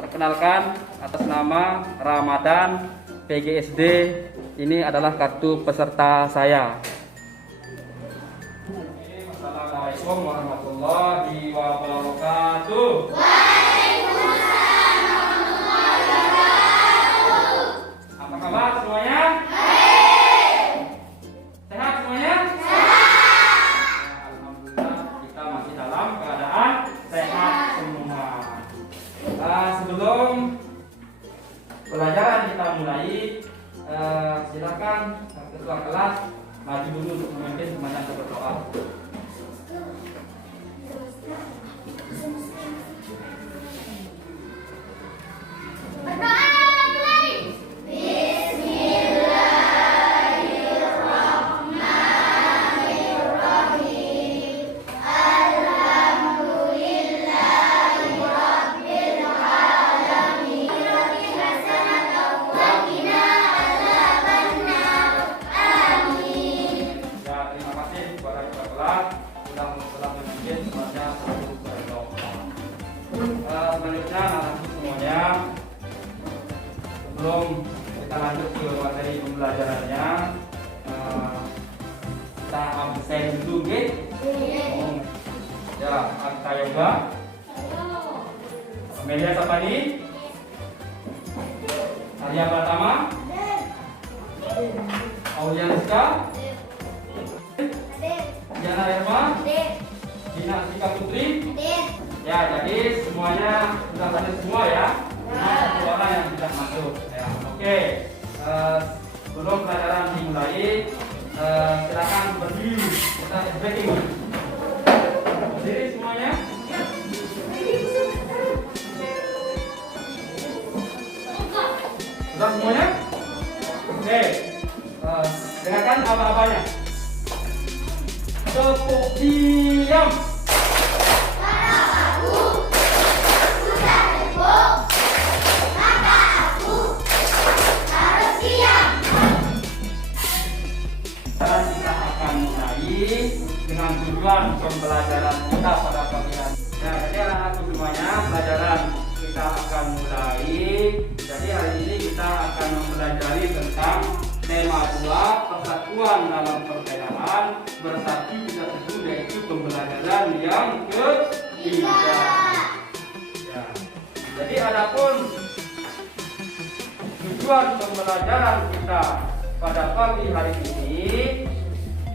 Perkenalkan, atas nama Ramadan PGSD, ini adalah kartu peserta saya. Assalamualaikum warahmatullahi wabarakatuh. Waalaikumsalam warahmatullahi wabarakatuh. Apa kabar semuanya? Baik. Sehat semuanya? Sehat. Alhamdulillah kita masih dalam keadaan sehat semua. Sebelum pelajaran kita mulai, silakan ketua kelas maju dulu untuk memimpin semacam berdoa. Selanjutnya anak-anak semuanya, sebelum kita lanjut ke materi pembelajarannya, kita absen dulu, gitu. Ya, Akta Yoga, Amelia Sapani, Arya Pratama, Aulia Rizka, Diana Herma, Dina Sika Putri. Ya, jadi semuanya sudah lanjut semua ya. Satu orang yang sudah masuk. Ya, oke. Sebelum pelajaran dimulai, silakan berdiri. Kita breaking. Berdiri semuanya. Sudah semuanya? Oke. Dengarkan apa-apanya. Tepuk diam. Kita akan mulai dengan tujuan pembelajaran kita pada pagi hari. Nah, jadi anak-anakku semuanya, pelajaran kita akan mulai. Jadi hari ini kita akan mempelajari tentang tema 2, persatuan dalam perbedaan, bersatu kita teguh, yaitu pembelajaran yang ketiga. Ya. Jadi adapun tujuan pembelajaran kita pada pagi hari ini,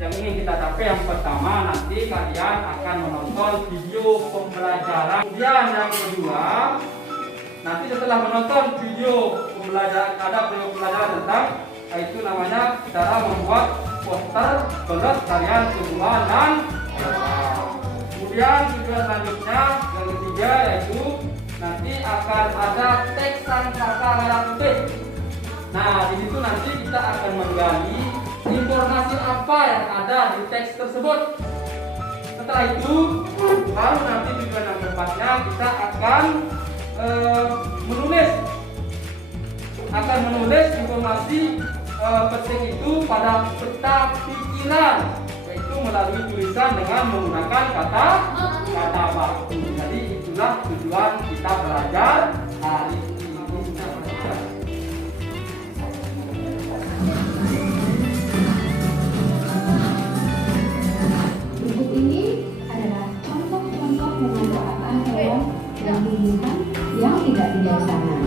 yang ingin kita capai, yang pertama, nanti kalian akan menonton video pembelajaran. Kemudian yang kedua, nanti setelah menonton video pembelajaran, ada video pembelajaran tentang itu namanya cara membuat poster pelestarian tumbuhan dan hewan. Kemudian tujuan selanjutnya yang ketiga, yaitu nanti akan ada teks kata merah putih. Nah, di situ nanti kita akan menggali informasi apa yang ada di teks tersebut. Setelah itu, baru nanti tujuan yang keempatnya kita akan menulis informasi penting itu pada peta pikiran, yaitu melalui tulisan dengan menggunakan kata baku. Jadi itulah tujuan kita belajar hari ini. Berikut ini adalah contoh-contoh pemanfaatan hewan dan tumbuhan yang tidak bijaksana.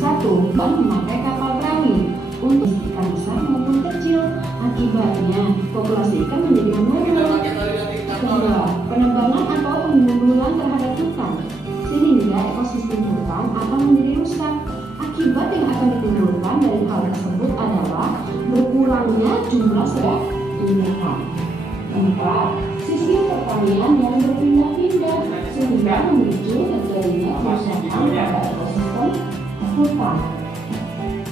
1. Memakai kapal perahu untuk ikan besar maupun kecil. Akibatnya populasi ikan menjadi menurun. 2. Penebangan atau pembunuhan terhadap hutan, sehingga ekosistem hutan akan menjadi rusak. Akibat yang akan ditimbulkan dari hal tersebut adalah berkurangnya jumlah sebab tumbuhan. 4. Sistem pertanian yang berpindah-pindah, sehingga memicu terjadinya kerusakan pada ekosistem hutan.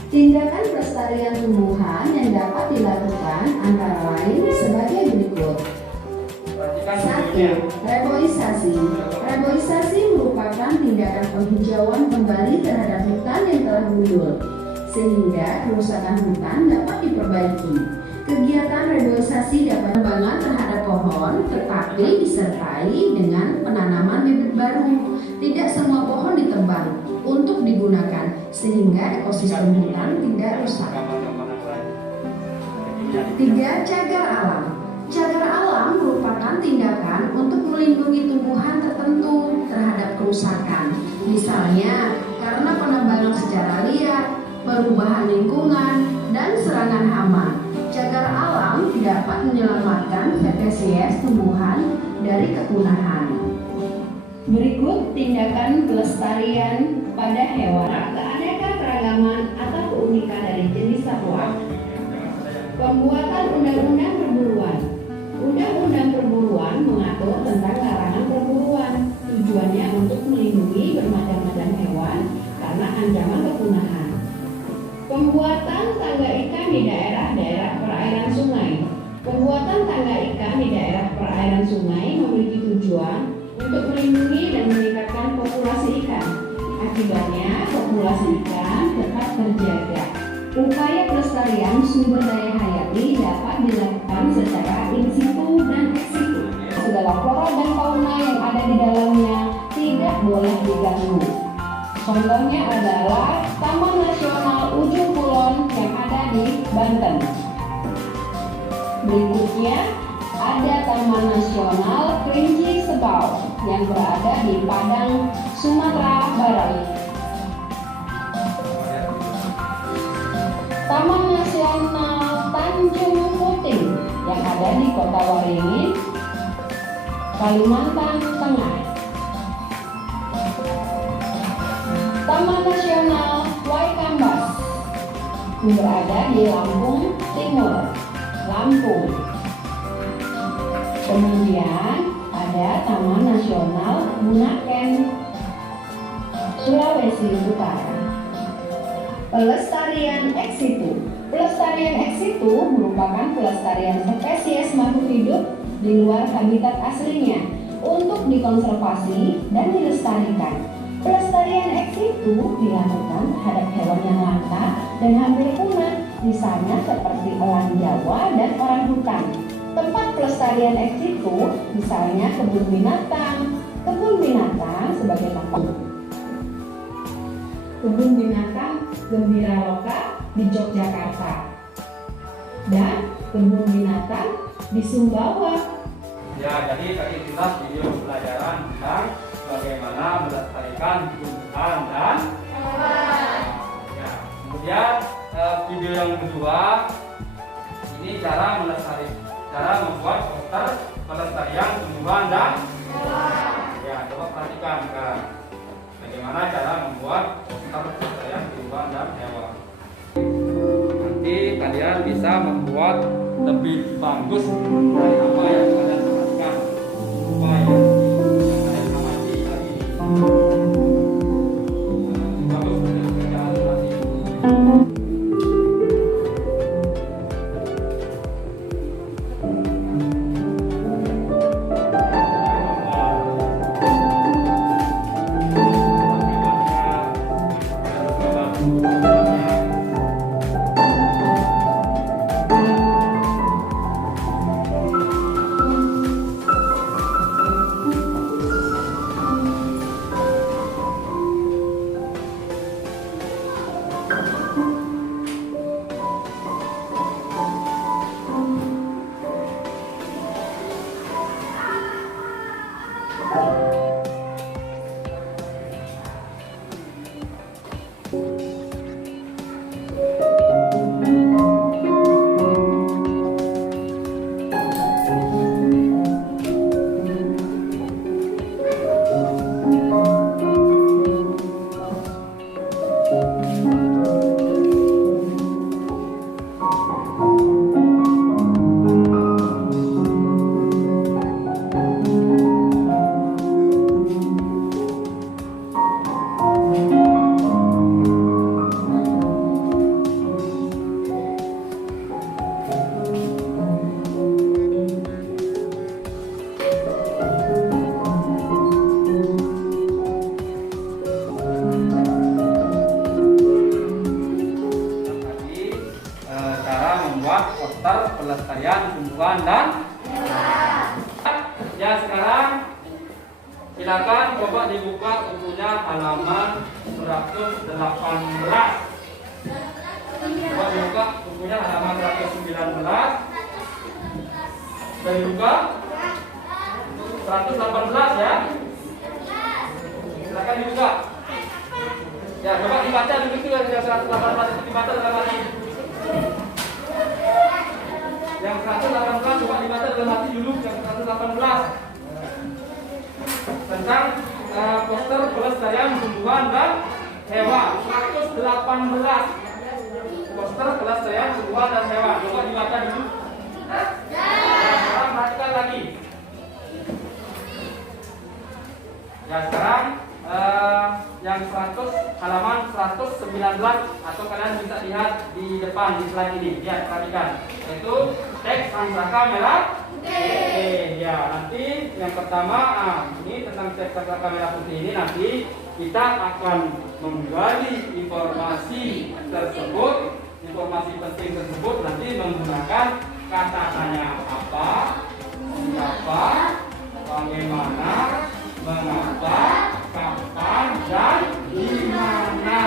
Tindakan pelestarian tumbuhan yang dapat dilakukan antara lain sebagai berikut. 1. Reboisasi. Reboisasi merupakan tindakan penghijauan kembali terhadap hutan yang telah gundul, sehingga kerusakan hutan dapat diperbaiki. Kegiatan reboisasi dapat pengembangan terhadap pohon, tetapi disertai dengan penanaman bibit baru. Tidak semua pohon ditebang. untuk digunakan sehingga ekosistem hutan tidak rusak. 3. Cagar alam. Cagar alam merupakan tindakan untuk melindungi tumbuhan tertentu terhadap kerusakan. Misalnya, karena penebangan secara liar, perubahan lingkungan, dan serangan hama. Cagar alam dapat menyelamatkan spesies tumbuhan dari kepunahan. Berikut tindakan pelestarian pada hewan. Keanekaragaman atau keunikan dari jenis satwa. Pembuatan undang-undang perburuan. Undang-undang perburuan mengatur tentang larangan perburuan. Tujuannya untuk melindungi bermacam-macam hewan karena ancaman kepunahan. Pembuatan tangga ikan di daerah-daerah perairan sungai. Pembuatan tangga ikan di daerah perairan sungai memiliki tujuan untuk melindungi dan meningkatkan populasi ikan. Akibatnya, populasi ikan tetap terjaga. Upaya pelestarian sumber daya hayati dapat dilakukan secara in situ dan ex situ. Segala flora dan fauna yang ada di dalamnya tidak boleh diganggu. Contohnya adalah Taman Nasional Ujung Kulon yang ada di Banten. Berikutnya ada Taman Nasional Kerinci Sebau yang berada di Padang, Sumatera Barat. Taman Nasional Tanjung Puting yang ada di Kota Waringin, Kalimantan Tengah. Taman Nasional Waikambas yang berada di Lampung Timur, Lampung. Kemudian ada Taman Nasional Bunaken, Sulawesi Utara. Pelestarian ex situ. Pelestarian ex situ merupakan pelestarian spesies makhluk hidup di luar habitat aslinya untuk dikonservasi dan dilestarikan. Pelestarian ex situ dilakukan terhadap hewan yang langka dan hampir punah, misalnya seperti elang Jawa dan orang hutan. Tempat pelestarian ex situ misalnya kebun binatang sebagai tempat. Kebun binatang Gembira Loka di Yogyakarta dan kebun binatang di Sumbawa. Ya, jadi tadi kita video pelajaran tentang bagaimana melestarikan tumbuhan dan hewan. Ya, kemudian video yang kedua ini cara membuat poster pelestarian tumbuhan dan hewan. Ya, coba perhatikan kan. Bagaimana cara membuat poster pelestarian tumbuhan dan hewan. Nanti kalian bisa membuat lebih bagus dari apa yang kalian perhatikan. Supaya yang kalian amati hari ini bagus dari kerjaan nanti. poster pelestarian tumbuhan dan hewan. Ya, sekarang silakan coba dibuka bukunya halaman 118. Coba dibuka bukunya halaman 119. Dan dibuka 118 ya. Silakan dibuka. Ya, coba dibaca dulu itu yang 118 itu dibaca dalam hati. Yang 118 coba dibaca dalam hati dulu yang 118. Tentang poster pelestarian tumbuhan dan hewan. 118. Poster pelestarian tumbuhan dan hewan. Coba dibaca dulu. Sekarang perhatikan lagi. Ya, sekarang yang 100 halaman 119 atau kalian bisa lihat di depan di slide ini. Lihat, perhatikan. Yaitu teks sangsaka merah putih. Ya, nanti yang pertama ini tentang teks sangsaka merah putih ini nanti kita akan menggali informasi tersebut, informasi penting tersebut nanti menggunakan kata tanya apa, siapa, bagaimana, mengapa, kapan, dan di mana.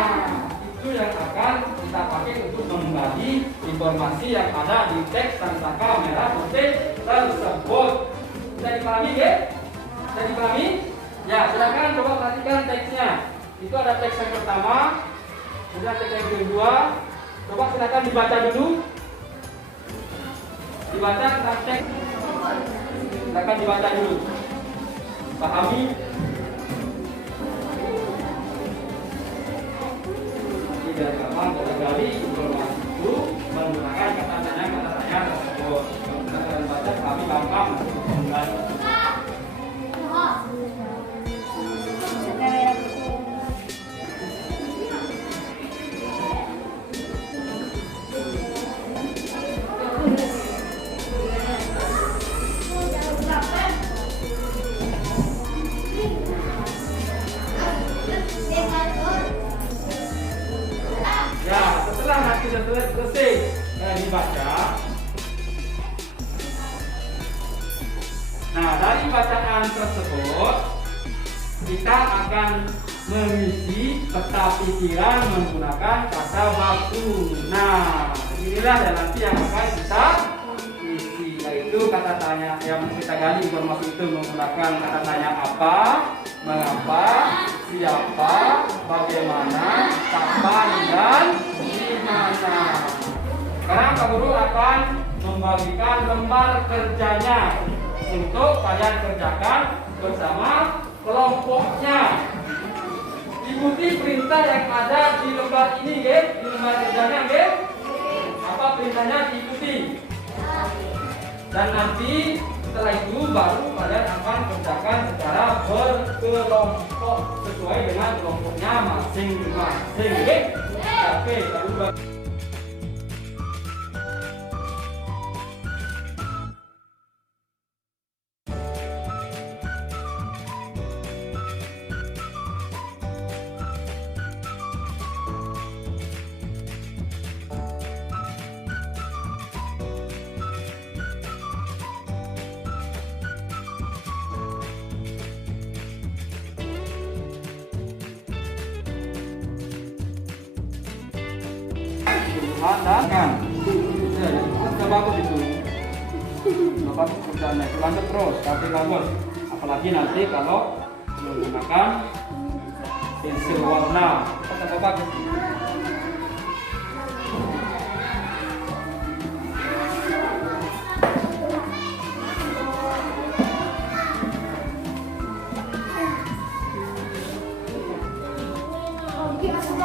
Itu yang akan kita pakai untuk menggali informasi yang ada di teks sangsaka merah putih tersebut. Bisa dipahami ya? Bisa dipahami? Ya, silakan coba perhatikan teksnya. Itu ada teks yang pertama, kemudian teks yang kedua. Coba silakan dibaca dulu. Dibaca tentang teks. Silakan dibaca dulu. Pahami? Tidak gampang kita gali informasi itu menggunakan kata tanya tersebut. Kalau kita akan baca, kami gampang untuk menggali. Ya, setelah nanti selesai dibaca. Nah, dari bacaan tersebut kita akan mengisi peta pikiran menggunakan kata baku. Nah, inilah yang nanti yang akan kita isi, yaitu kata tanya yang kita gali informasi itu menggunakan kata tanya apa, mengapa, siapa, bagaimana, kapan, dan di mana. Sekarang Pak Guru akan membagikan lembar kerjanya untuk kalian kerjakan bersama kelompoknya. Ikuti perintah yang ada di lembar ini, guys. Di lembar kerjanya, guys. Apa perintahnya diikuti. Dan nanti setelah itu baru kalian akan kerjakan secara berkelompok sesuai dengan kelompoknya masing-masing. Oke, baru. Kan sudah bagus itu, sudah bagus kerjanya. Lanjut terus, tapi bagus. Apalagi nanti kalau menggunakan pensil warna, tetap bagus.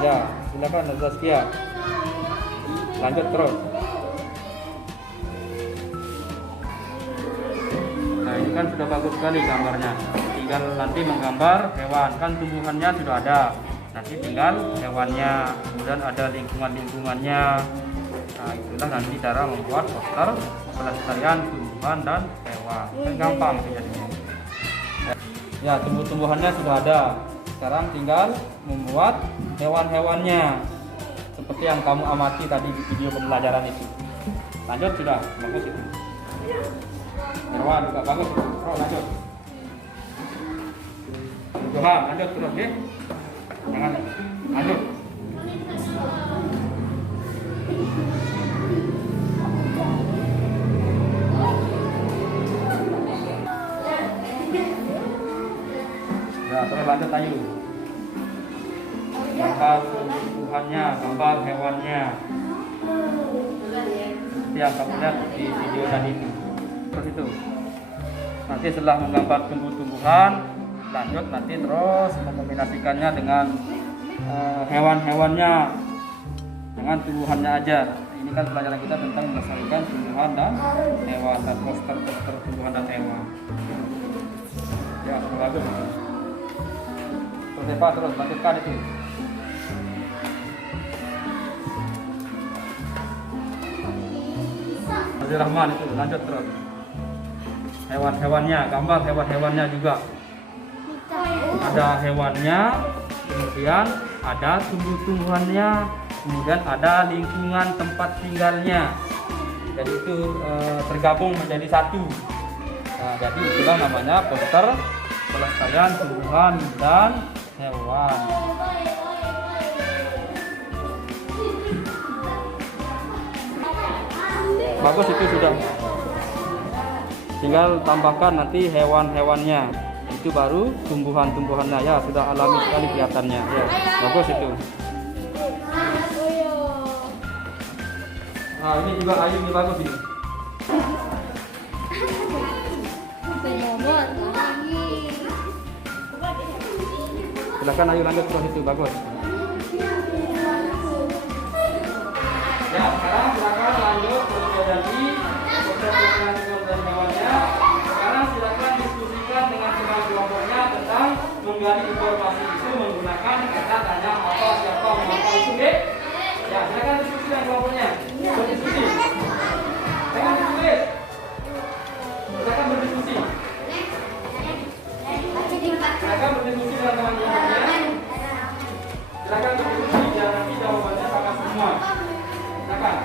Ya, silakan Zaskia. Lanjut terus. Nah, ini kan sudah bagus sekali gambarnya. Tinggal nanti menggambar hewan, kan tumbuhannya sudah ada. Nanti tinggal hewannya, kemudian ada lingkungannya. Nah, itulah nanti cara membuat poster pelestarian tumbuhan dan hewan. Kan gampang jadinya. Ya, tumbuh-tumbuhannya sudah ada. Sekarang tinggal membuat hewan-hewannya. Seperti yang kamu amati tadi di video pembelajaran itu. Lanjut, sudah bagus itu. Hewan juga bagus. Lanjut. Johan, lanjut terus, oke? Jangan, lanjut. Ya, terus lanjut ayo. Gambar tumbuhannya, gambar hewannya. Seperti yang kamu lihat di video tadi itu. Terus itu. Nanti setelah menggambar tumbuh-tumbuhan, lanjut nanti terus mengkombinasikannya dengan hewan-hewannya, dengan tumbuhannya aja. Ini kan pelajaran kita tentang melestarikan tumbuhan dan hewan, dan poster tumbuhan dan hewan. Ya, bagus. Terus Eva, terus lanjutkan itu. Rahman itu lanjut terus. Hewan-hewannya, gambar hewan-hewannya juga. Ada hewannya, kemudian ada tumbuh-tumbuhannya, kemudian ada lingkungan tempat tinggalnya. Jadi itu tergabung menjadi satu. Nah, jadi itulah namanya poster pelestarian tumbuhan dan hewan. Bagus, itu sudah. Tinggal tambahkan nanti hewan-hewannya. Itu baru tumbuhan-tumbuhannya, ya sudah alami sekali kelihatannya. Ya, bagus itu. Nah, ini juga Ayu, ini bagus ini. Silakan Ayu lanjut terus, itu bagus. Ya, sekarang silakan lanjut terus jadi pelestarian tumbuhan dan hewannya. Sekarang silakan diskusikan dengan teman kelompoknya tentang menggali informasi itu menggunakan kata tanya apa, siapa, mengapa itu, deh. Ya, silakan diskusi dengan kelompoknya. Berdiskusi. Jangan ditulis. Silakan berdiskusi. Silakan berdiskusi dengan teman kelompoknya. Silakan berdiskusi dan nanti jawabannya sama semua. Silakan.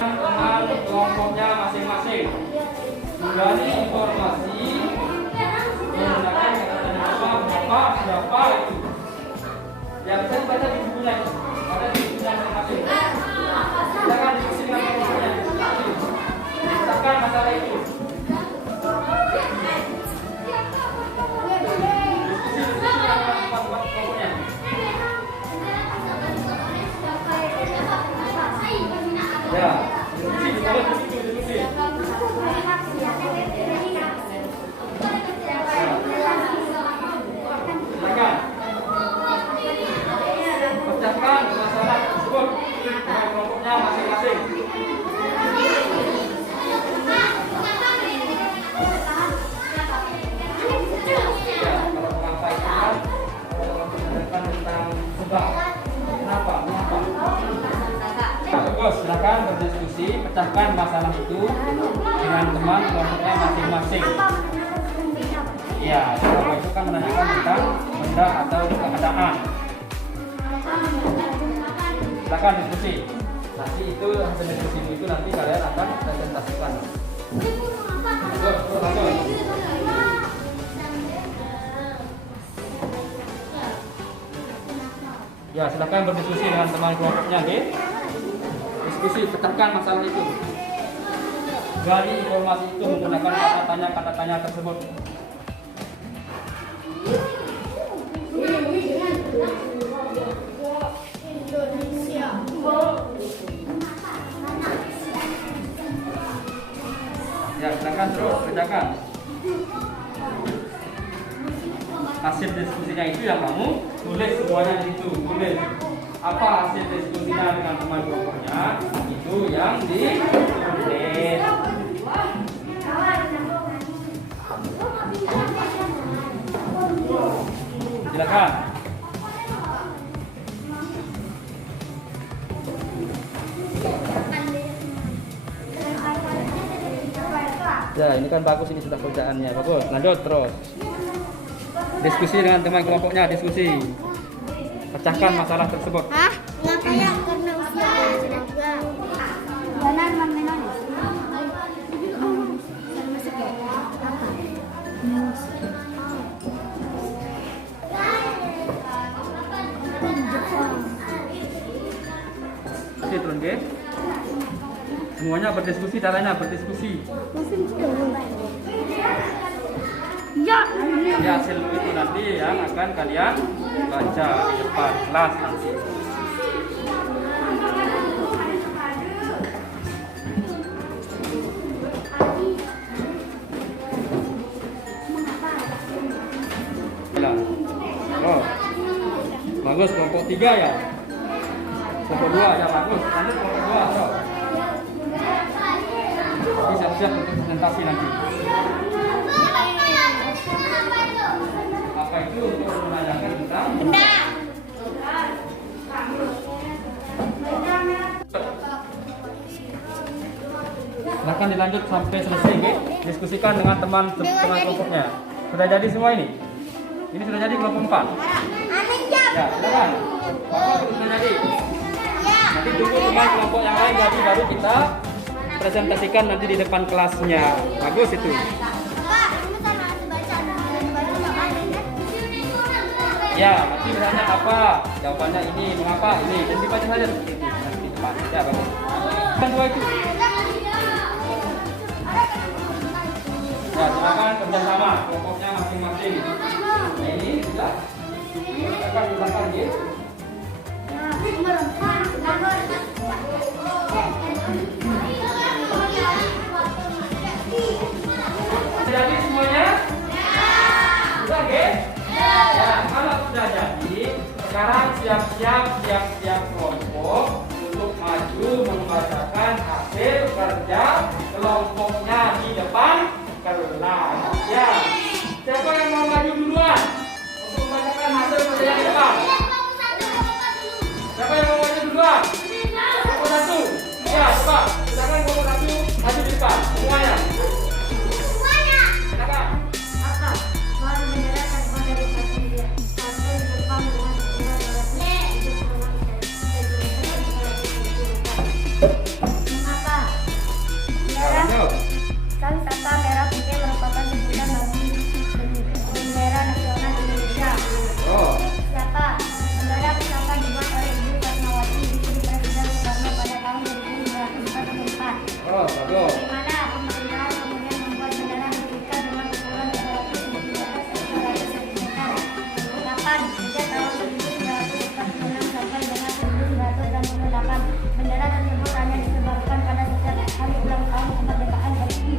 Dengan kelompoknya masing-masing menggali informasi menggunakan kata-kata apa, berapa, siapa itu. Ya, bisa dibaca di bukunya itu. Ada di bukunya masing-masing. Silakan diskusi dengan kelompoknya. Silakan masalah itu. Ya, diskusi, diskusi. Silakan. Pecahkan masalah tersebut dengan kelompoknya masing-masing. Ya, kalau menyampaikan tentang sebab, kenapa, Bagus, silakan berdiskusi, pecahkan masalah itu dengan teman kelompoknya masing-masing. Ya, kalau itu kan menanyakan tentang benda atau keadaan. Silakan diskusi. Nanti itu hasil diskusi itu nanti kalian akan presentasikan. Lanjut. Ya, silakan berdiskusi dengan teman kelompoknya, oke? Diskusi, pecahkan masalah itu. Gali informasi itu menggunakan kata tanya tersebut. Ya, silakan terus kerjakan. Hasil diskusinya itu yang kamu tulis semuanya di situ, tulis. Apa hasil diskusinya dengan teman kelompoknya, itu yang ditulis. Silakan. Ya, ini kan bagus, ini sudah kerjaannya. Bagus, lanjut terus. Diskusi dengan teman kelompoknya, diskusi. Pecahkan masalah tersebut. Hah? Nggak kayak karena usia sudah tua. Benar, turun nggih. Semuanya berdiskusi, caranya berdiskusi. Ya. Ya, hasil itu nanti yang akan kalian baca di depan kelas nanti. Oh, bagus kelompok 3 ya. Kelompok 2 ya bagus. Lanjut kelompok 2. So. Jadi siap-siap untuk presentasi nanti. Apa itu untuk menanyakan tentang Benda. Silahkan dilanjut sampai selesai, nggih. Diskusikan dengan teman-teman kelompoknya. Sudah jadi semua ini? Ini sudah jadi kelompok 4. Ya, silakan. Bapak sudah jadi. Nanti tunggu teman kelompok yang lain jadi baru kita presentasikan nanti di depan kelasnya. Bagus itu. Ya, nanti misalnya apa? Jawabannya ini, mengapa ini? Dan dibaca saja seperti itu nanti di depan. Ya, bagus. Dan dua itu. Ya, silakan kerjasama kelompoknya masing-masing. Nah, ini sudah. Silakan ya. Jadi semuanya? Sudah, nggih? Ya, kalau sudah jadi, sekarang siap-siap kelompok untuk maju membacakan hasil kerja kelompoknya di depan kelas. Ya, siapa yang mau maju duluan untuk membacakan hasil kerja di depan? Siapa yang mau maju duluan? Kelompok 1. Ya, coba silakan kelompok 1 maju di depan semuanya. Silakan. Sang Saka Merah Putih merupakan sebutan bagi bendera nasional Indonesia. Oh, Siapa? Bendera pusaka dibuat oleh Ibu Fatmawati, istri Presiden Soekarno pada tahun 1944. oh, bagus. Di mana pemerintahan kemudian membuat bendera Republika dengan ukuran 200 cm. Kapan? Sejak tahun 1946 sampai dengan 1968, bendera tersebut hanya disebarkan pada setiap hari ulang tahun kemerdekaan RI.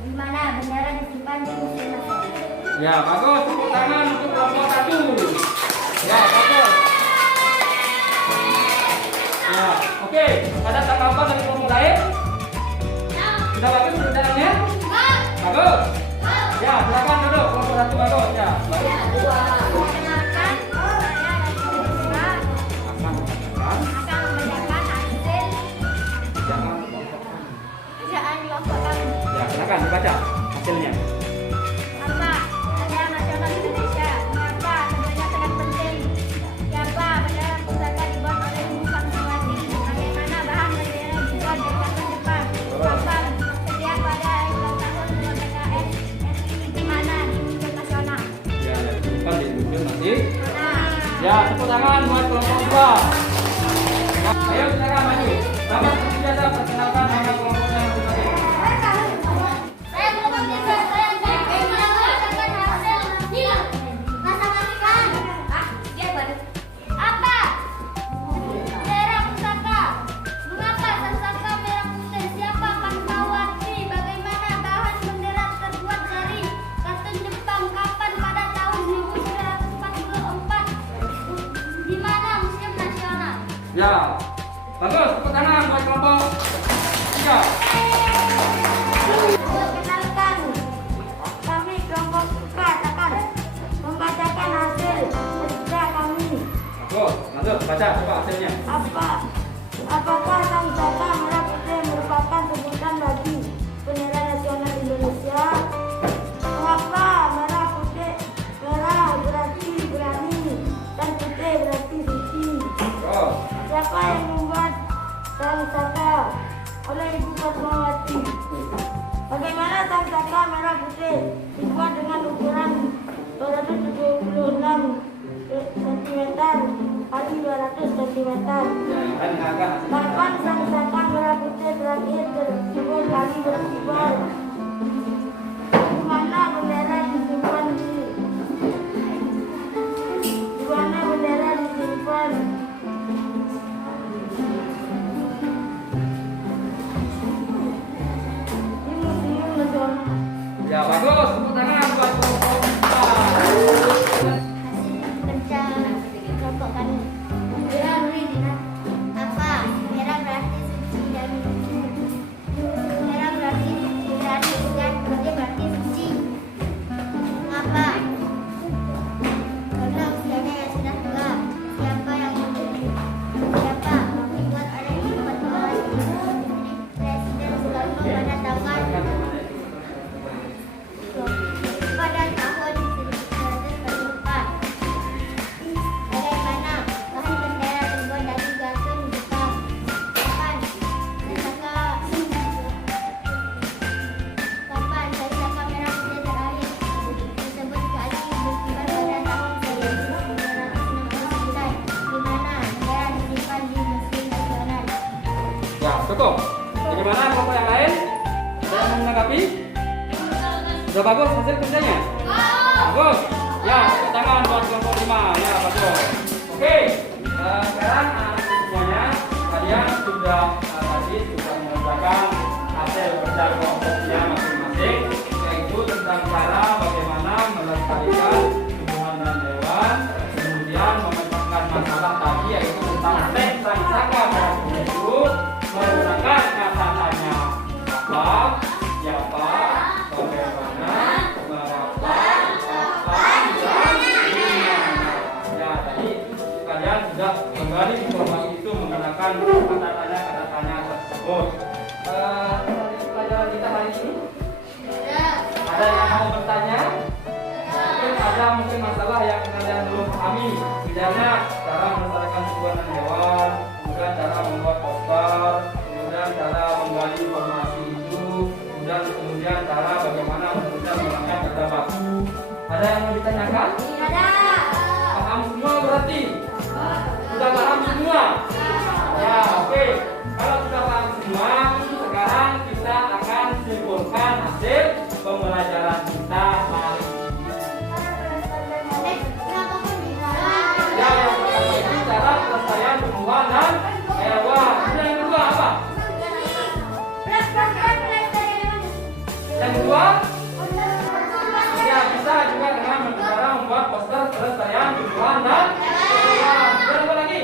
Di mana bendera disimpan di Museum Nasional. Ya, bagus. Tepuk tangan untuk kelompok 1. Ya, bagus. Ya, oke. Ada tanggapan dari kelompok lain? Sudah bagus perbincangannya? Bagus. Ya, silakan duduk. Kelompok 1 bagus. Ya, bagus. Perkenalkan, saya dan Ibu Akan mengatakan, akan membacakan hasil jangan kelompokkan. kerjaan kelompok kami. Ya, silakan dibaca hasilnya. Apa? Bendera nasional Indonesia. Mengapa? Tentunya sangat penting. Siapa? Bendera pusaka dibuat oleh Ibu Fatmawati. Bagaimana bahan bendera dibuat dari karton Jepang? Kapan? Setiap pada ulang tahun kemerdekaan RI. Di mana? Di Museum Nasional. Ya, simpan di museum nanti. Nah. Ya, tepuk tangan buat kelompok 2. Ya, ayo silakan maju. Sama seperti biasa perkenalkan nama kelompoknya masing-masing. Saya kelompok 3. Saya mengatakan hasil hilang. Rasa matikan. Dia baru. Apa? Bendera pusaka. Mengapa sang saka merah putih? Siapa Fatmawati? Bagaimana bahan bendera terbuat dari karton Jepang? Kapan? Pada tahun 1944. Di mana? Museum Nasional. Ya, bagus. Tepuk tangan buat kelompok 3. Perkenalkan, kami kelompok 4 akan membacakan hasil kerja kami. Bagus. Lanjut baca coba hasilnya. Apakah sang saka merah putih merupakan sebutan bagi bendera nasional Indonesia? Mengapa merah putih? Merah berarti berani dan putih berarti suci. Oh, Siapa yang membuat sang saka? Oleh Ibu Fatmawati. Bagaimana sang saka merah putih dibuat dengan ukuran 276 cm kali 200 cm. Jumatan. Dengarkan hasil. Kapan sang saka merah putih terakhir tersebut kali berkibar? Di mana bendera disimpan di mana bendera disimpan? Di Museum Nasional. Ya bagus, tepuk tangan buat kelompok kita. Hasil kerja kelompok kami. Apa? Merah berarti suci dan merah berarti suci dan putih berarti suci. Apa? Karena usianya yang sudah tua. Siapa yang siapa membuat orang ini berdoa? Presiden selalu menandatangan pada tahun 1944. Bagaimana bahan bendera terbuat dari garpu di Jepang? Kapan dari saka merah putih terakhir tersebut kali berkibar pada tahun 1969? Di mana bendera disimpan di Museum Nasional? Ya cukup. Bagaimana kelompok yang lain? Ada yang mau menanggapi? Sudah bagus hasil kerjanya? Bagus. Ya, tepuk tangan buat kelompok 5. Ya, bagus. Oke. Sekarang anak-anak semuanya, kalian sudah mengerjakan hasil kerja kelompoknya masing-masing, yaitu tentang cara bagaimana melestarikan tumbuhan dan hewan, kemudian memecahkan masalah tadi yaitu tentang teks sang saka merah putih itu menggunakan kata tanya apa, siapa, bagaimana, berapa, kapan, dan di mana. Ya, tadi kalian sudah menggali informasi itu menggunakan kata tanya tersebut. Pelajaran kita hari ini ada yang mau bertanya? Mungkin masalah yang kalian belum pahami, misalnya cara melestarikan tumbuhan dan hewan, kemudian cara membuat poster, kemudian cara menggali informasi itu, kemudian cara bagaimana menggunakan kata baku. Ada yang mau ditanyakan? Ada. Paham semua berarti? Sudah paham semua? Ya, oke. Kalau sudah paham semua, sekarang kita akan simpulkan hasil pembelajaran kita hari ini. Ya, yang pertama itu cara pelestarian tumbuhan dan hewan. Yang kedua apa? Yang kedua? Ya, bisa juga dengan cara membuat poster pelestarian tumbuhan dan hewan. Dan apa lagi?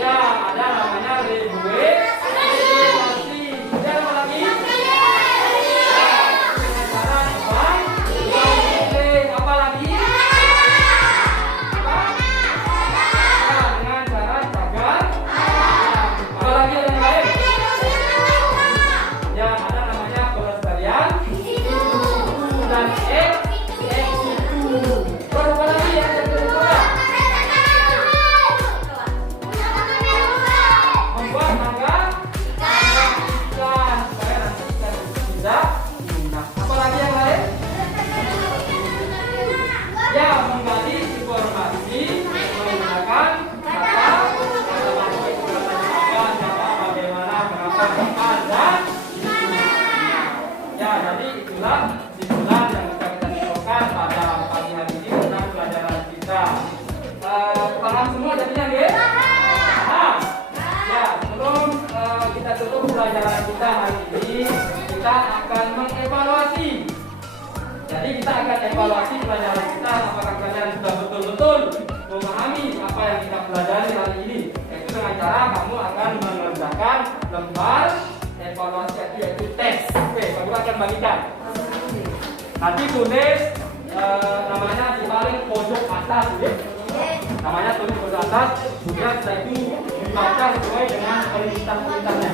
Ya, ada namanya rebuiasi. Dan apa lagi? Cara nebang. Apa lagi? Apa? Ya, dengan cara cagar. Apa lagi yang lain? Ya, ada namanya pelestarian dan terus apa lagi yang kedua? Membuat tangga ikan supaya nanti ikan itu bisa punah. Apa lagi yang lain? Ya, menggali informasi menggunakan kata siapa, bagaimana, kenapa, kapan, dan ya, jadi itulah kesimpulan yang bisa kita simpulkan pada pagi hari ini tentang pelajaran kita. Paham semua jadinya, guys? Paham? Ya, sebelum kita tutup pelajaran kita hari ini, kita akan mengevaluasi. Jadi kita akan evaluasi pelajaran kita, apakah kalian sudah betul-betul memahami apa yang kita pelajari hari ini. Yaitu dengan cara kamu akan mengerjakan lembar evaluasi yaitu tes. Oke, kamu akan bagikan. Nanti tulis namanya di paling pojok atas, ya. Namanya tulis pojok atas, kemudian setelah itu dibaca sesuai dengan perintah-perintahnya.